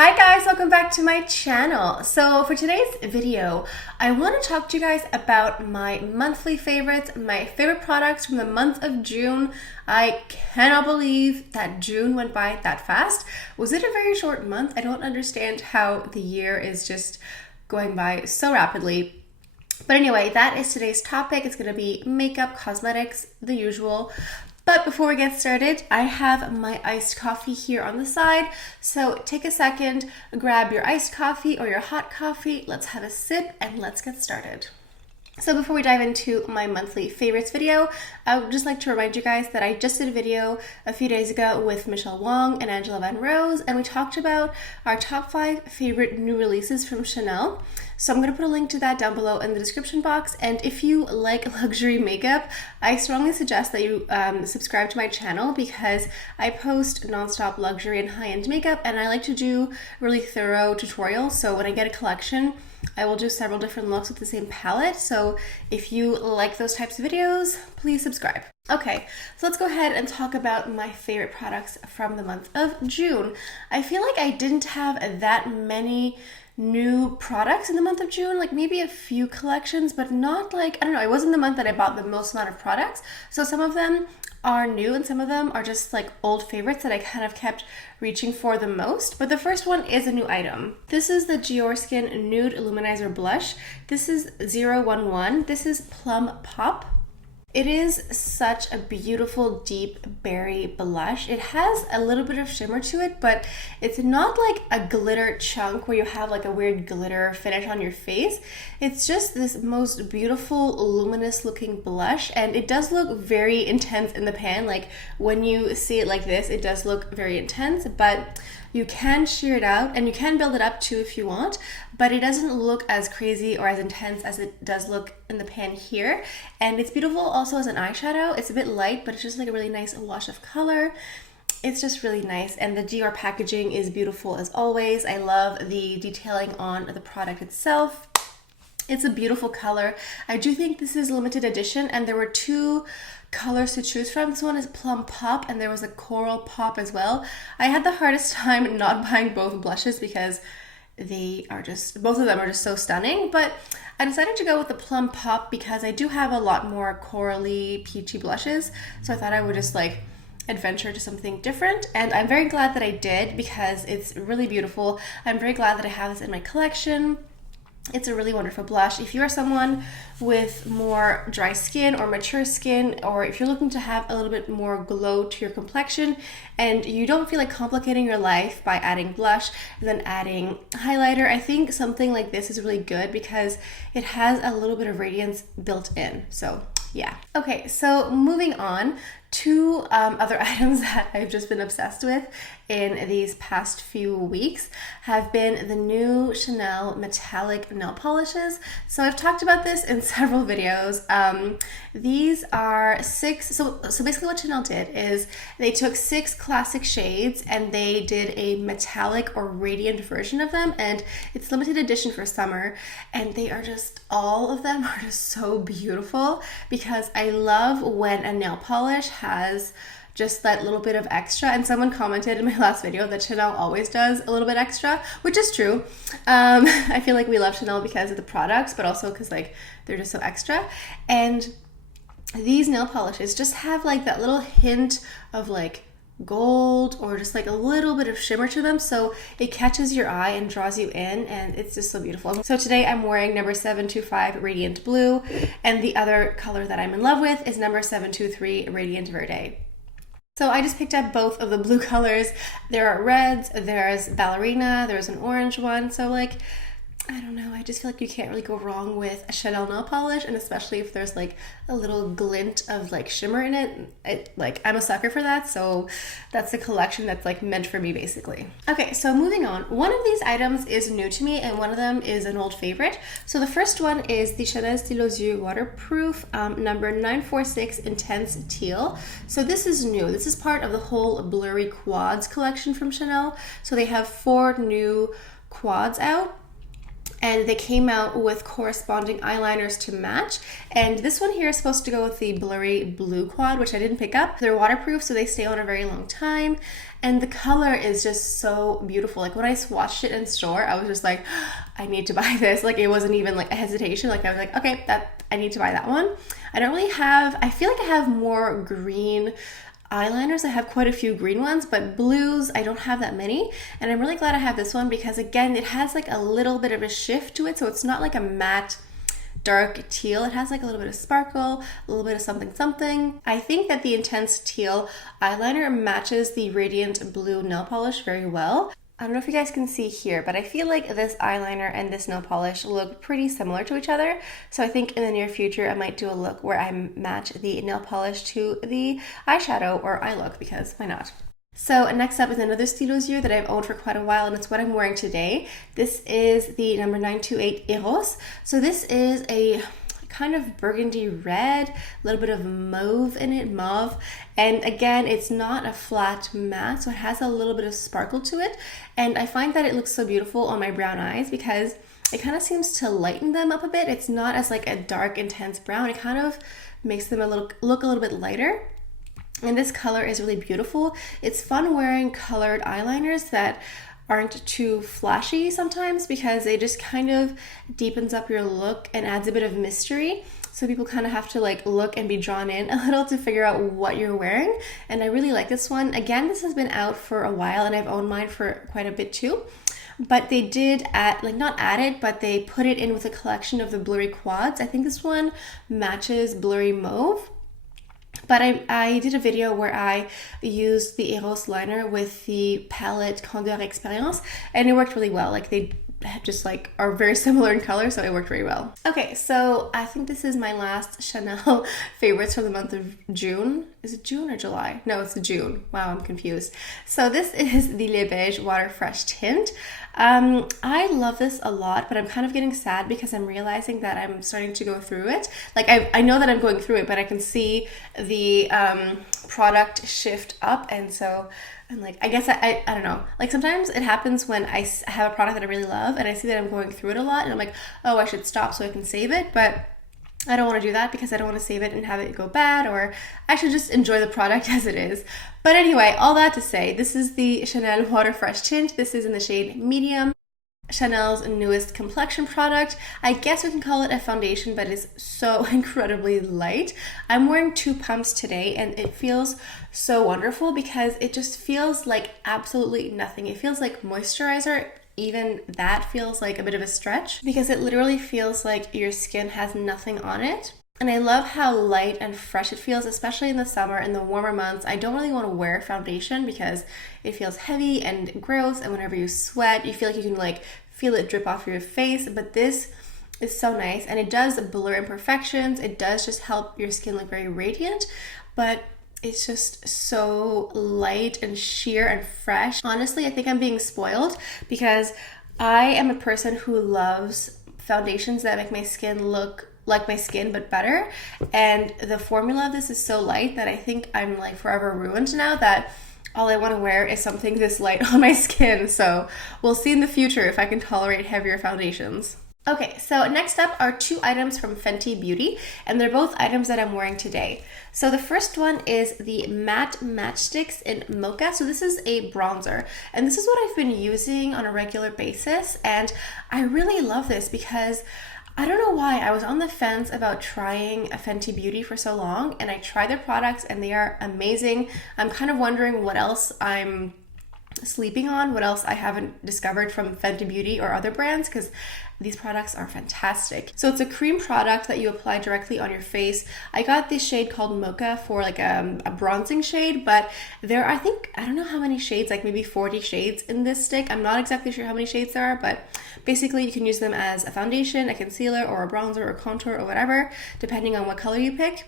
Hi guys, welcome back to my channel. So for today's video, I want to talk to you guys about my monthly favorites, my favorite products from the month of June. I cannot believe that June went by that fast. Was it a very short month? I don't understand how the year is just going by so rapidly. But anyway, that is today's topic. It's going to be makeup, cosmetics, the usual. But before we get started, I have my iced coffee here on the side. So take a second, grab your iced coffee or your hot coffee. Let's have a sip and let's get started. So before we dive into my monthly favorites video, I would just like to remind you guys that I just did a video a few days ago with Michelle Wong and Angela Van Rose, and we talked about our top 5 favorite new releases from Chanel. So I'm going to put a link to that down below in the description box, and if you like luxury makeup, I strongly suggest that you subscribe to my channel because I post nonstop luxury and high-end makeup, and I like to do really thorough tutorials. So when I get a collection, I will do several different looks with the same palette. So if you like those types of videos, please subscribe. Okay, so let's go ahead and talk about my favorite products from the month of June. I feel like I didn't have that many new products in the month of June, like maybe a few collections, but not like, I don't know, it wasn't the month that I bought the most amount of products. So some of them are new and some of them are just like old favorites that I kind of kept reaching for the most. But the first one is a new item. This is the DiorSkin Nude Luminizer Blush. This is 011. This is Plum Pop. It is such a beautiful deep berry blush. It has a little bit of shimmer to it, but it's not like a glitter chunk where you have like a weird glitter finish on your face. It's just this most beautiful luminous looking blush, and it does look very intense in the pan. Like when you see it like this, it does look very intense, but you can sheer it out and you can build it up too if you want, but it doesn't look as crazy or as intense as it does look in the pan here. And it's beautiful also as an eyeshadow. It's a bit light, but it's just like a really nice wash of color. It's just really nice, and the Dior packaging is beautiful as always. I love the detailing on the product itself. It's a beautiful color. I do think this is limited edition, and there were 2 colors to choose from. This one is Plum Pop, and there was a Coral Pop as well. I had the hardest time not buying both blushes because they are just, both of them are just so stunning, but I decided to go with the Plum Pop because I do have a lot more corally, peachy blushes, so I thought I would just like adventure to something different, and I'm very glad that I did because it's really beautiful. I'm very glad that I have this in my collection. It's a really wonderful blush. If you are someone with more dry skin or mature skin, or if you're looking to have a little bit more glow to your complexion and you don't feel like complicating your life by adding blush and then adding highlighter, I think something like this is really good because it has a little bit of radiance built in. So yeah. Okay, so moving on, 2 other items that I've just been obsessed with in these past few weeks have been the new Chanel metallic nail polishes. So I've talked about this in several videos. These are 6, so basically what Chanel did is they took 6 classic shades and they did a metallic or radiant version of them, and it's limited edition for summer, and they are just, all of them are just so beautiful because I love when a nail polish has just that little bit of extra. And someone commented in my last video that Chanel always does a little bit extra, which is true. I feel like we love Chanel because of the products, but also because like they're just so extra. And these nail polishes just have like that little hint of like gold or just like a little bit of shimmer to them, so it catches your eye and draws you in, and it's just so beautiful. So today I'm wearing number 725 Radiant Blue, and the other color that I'm in love with is number 723 Radiant Verde. So I just picked up both of the blue colors. There are reds, there's Ballerina, there's an orange one, so like, I don't know, I just feel like you can't really go wrong with a Chanel nail polish, and especially if there's like a little glint of like shimmer in it. Like, I'm a sucker for that, so that's a collection that's like meant for me basically. Okay, so moving on. One of these items is new to me and one of them is an old favorite. So the first one is the Chanel Stylo Yeux Waterproof number 946 Intense Teal. So this is new. This is part of the whole Blurry Quads collection from Chanel. So they have 4 new quads out. and they came out with corresponding eyeliners to match. And this one here is supposed to go with the blurry blue quad, which I didn't pick up. They're waterproof, so they stay on a very long time. And the color is just so beautiful. Like when I swatched it in store, I was just like, I need to buy this. Like it wasn't even like a hesitation. Like I was like, okay, I need to buy that one. I don't really have, I feel like I have more green eyeliners. I have quite a few green ones, but blues, I don't have that many. And I'm really glad I have this one because again, it has like a little bit of a shift to it. So it's not like a matte dark teal. It has like a little bit of sparkle, a little bit of something something. I think that the intense teal eyeliner matches the radiant blue nail polish very well. I don't know if you guys can see here, but I feel like this eyeliner and this nail polish look pretty similar to each other. So I think in the near future, I might do a look where I match the nail polish to the eyeshadow or eye look, because why not? So next up is another Stylo Yeux that I've owned for quite a while, and it's what I'm wearing today. This is the number 928 Eros. So this is a kind of burgundy red, a little bit of mauve in it, mauve. And again, it's not a flat matte, so it has a little bit of sparkle to it. And I find that it looks so beautiful on my brown eyes because it kind of seems to lighten them up a bit. It's not as like a dark, intense brown. It kind of makes them look a little bit lighter. And this color is really beautiful. It's fun wearing colored eyeliners that aren't too flashy sometimes because it just kind of deepens up your look and adds a bit of mystery. So people kind of have to like look and be drawn in a little to figure out what you're wearing. And I really like this one. Again, this has been out for a while and I've owned mine for quite a bit too. But they did add, like not add it, but they put it in with a collection of the blurry quads. I think this one matches blurry mauve. But I did a video where I used the Eros liner with the palette Candeur Experience, and it worked really well. Like they just like are very similar in color, so it worked very well. Okay, so I think this is my last Chanel favorites for the month of June. Is it June or July? No, it's June. Wow, I'm confused. So this is the Le Beige Water Fresh Tint. I love this a lot, but I'm kind of getting sad because I'm realizing that I'm starting to go through it. Like I know that I'm going through it, but I can see the product shift up, and so I'm like, I guess I don't know. Like sometimes it happens when I have a product that I really love and I see that I'm going through it a lot and I'm like, oh, I should stop so I can save it. But I don't want to do that because I don't want to save it and have it go bad, or I should just enjoy the product as it is. But anyway, all that to say, this is the Chanel Water Fresh Tint. This is in the shade Medium. Chanel's newest complexion product. I guess we can call it a foundation, but it's so incredibly light. I'm wearing 2 pumps today and it feels so wonderful because it just feels like absolutely nothing. It feels like moisturizer. Even that feels like a bit of a stretch because it literally feels like your skin has nothing on it. And I love how light and fresh it feels, especially in the summer, in the warmer months. I don't really want to wear foundation because it feels heavy and gross, and whenever you sweat, you feel like you can like feel it drip off your face. But this is so nice, and it does blur imperfections. It does just help your skin look very radiant, but it's just so light and sheer and fresh. Honestly, I think I'm being spoiled because I am a person who loves foundations that make my skin look like my skin but better, and the formula of this is so light that I think I'm like forever ruined now that all I want to wear is something this light on my skin. So we'll see in the future if I can tolerate heavier foundations. Okay, so next up are 2 items from Fenty Beauty, and they're both items that I'm wearing today. So the first one is the Matte Matchsticks in Mocha. So this is a bronzer, and this is what I've been using on a regular basis, and I really love this because I don't know why. I was on the fence about trying a Fenty Beauty for so long, and I tried their products and they are amazing. I'm kind of wondering what else I'm sleeping on, what else I haven't discovered from Fenty Beauty or other brands, because these products are fantastic. So it's a cream product that you apply directly on your face. I got this shade called Mocha for like a bronzing shade, but there are, I don't know how many shades, like maybe 40 shades in this stick. I'm not exactly sure how many shades there are, but basically you can use them as a foundation, a concealer, or a bronzer or contour or whatever, depending on what color you pick.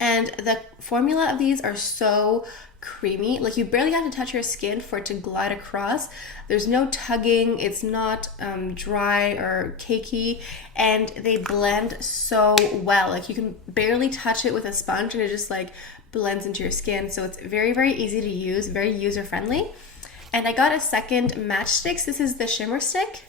And the formula of these are so creamy, like you barely have to touch your skin for it to glide across. There's no tugging, it's not dry or cakey, and they blend so well. Like you can barely touch it with a sponge and it just like blends into your skin. So it's very, very easy to use, very user friendly. And I got a second matchsticks. This is the Shimmer Stick,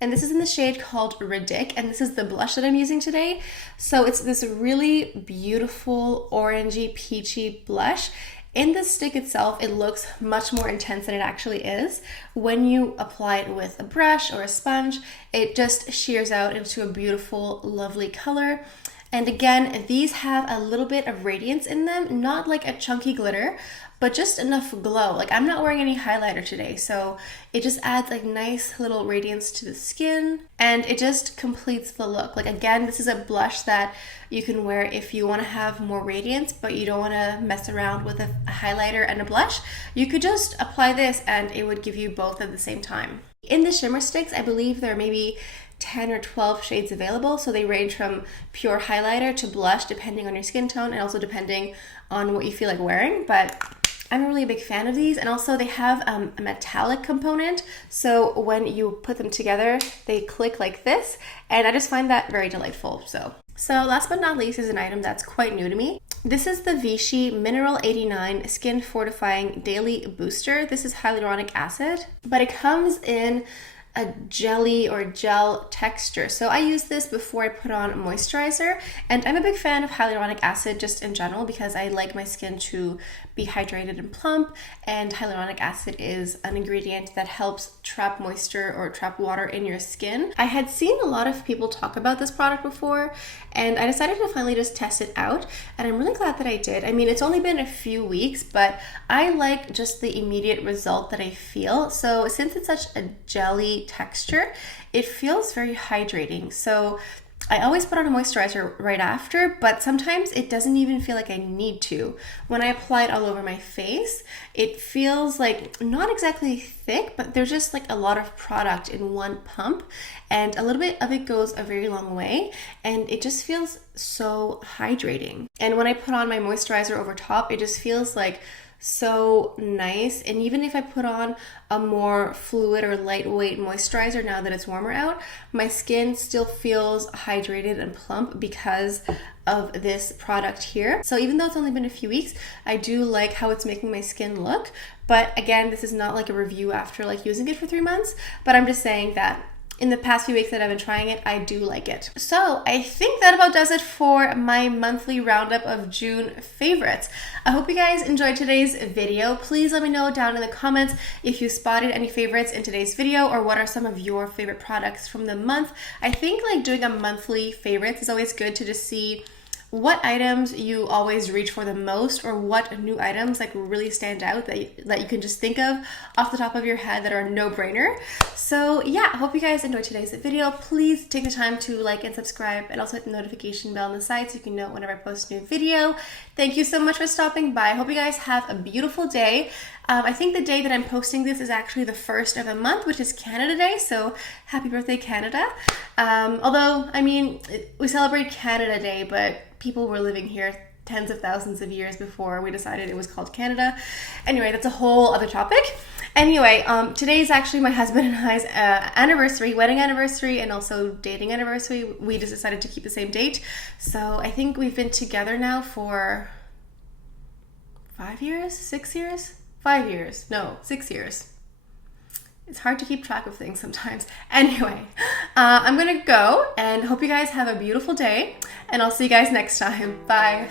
and this is in the shade called Ridiiic, and this is the blush that I'm using today. So it's this really beautiful orangey peachy blush. In the stick itself, it looks much more intense than it actually is. When you apply it with a brush or a sponge, it just shears out into a beautiful, lovely color. And again, these have a little bit of radiance in them, not like a chunky glitter, but just enough glow. Like, I'm not wearing any highlighter today, so it just adds like nice little radiance to the skin, and it just completes the look. Like, again, this is a blush that you can wear if you want to have more radiance, but you don't want to mess around with a highlighter and a blush. You could just apply this and it would give you both at the same time. In the Shimmer Sticks, I believe there are maybe 10 or 12 shades available, so they range from pure highlighter to blush depending on your skin tone and also depending on what you feel like wearing. But I'm a really big fan of these, and also they have a metallic component, so when you put them together they click like this, and I just find that very delightful. So last but not least is an item that's quite new to me. This is the Vichy Mineral 89 Skin Fortifying Daily Booster. This is hyaluronic acid, but it comes in a jelly or gel texture. So I use this before I put on moisturizer, and I'm a big fan of hyaluronic acid just in general because I like my skin to be hydrated and plump, and hyaluronic acid is an ingredient that helps trap moisture or trap water in your skin. I had seen a lot of people talk about this product before, and I decided to finally just test it out, and I'm really glad that I did. I mean, it's only been a few weeks, but I like just the immediate result that I feel. So since it's such a jelly texture, it feels very hydrating. So I always put on a moisturizer right after, but sometimes it doesn't even feel like I need to. When I apply it all over my face, it feels like not exactly thick, but there's just like a lot of product in one pump, and a little bit of it goes a very long way, and it just feels so hydrating. And when I put on my moisturizer over top, it just feels like so nice. And even if I put on a more fluid or lightweight moisturizer now that it's warmer out, my skin still feels hydrated and plump because of this product here. So even though it's only been a few weeks, I do like how it's making my skin look. But again, this is not like a review after like using it for 3 months, but I'm just saying that in the past few weeks that I've been trying it, I do like it. So I think that about does it for my monthly roundup of June favorites. I hope you guys enjoyed today's video. Please let me know down in the comments if you spotted any favorites in today's video, or what are some of your favorite products from the month. I think like doing a monthly favorites is always good to just see what items you always reach for the most, or what new items like really stand out that you can just think of off the top of your head that are a no-brainer. So yeah, I hope you guys enjoyed today's video. Please take the time to like and subscribe, and also hit the notification bell on the side so you can know whenever I post a new video. Thank you so much for stopping by. I hope you guys have a beautiful day. I think the day that I'm posting this is actually the 1st of the month, which is Canada Day, so happy birthday, Canada. Although, I mean, we celebrate Canada Day, but people were living here tens of thousands of years before we decided it was called Canada. Anyway, that's a whole other topic. Anyway, today is actually my husband and I's anniversary, wedding anniversary, and also dating anniversary. We just decided to keep the same date. So I think we've been together now for 5 years, 6 years? 5 years, no, 6 years. It's hard to keep track of things sometimes. Anyway, I'm gonna go and hope you guys have a beautiful day, and I'll see you guys next time. Bye.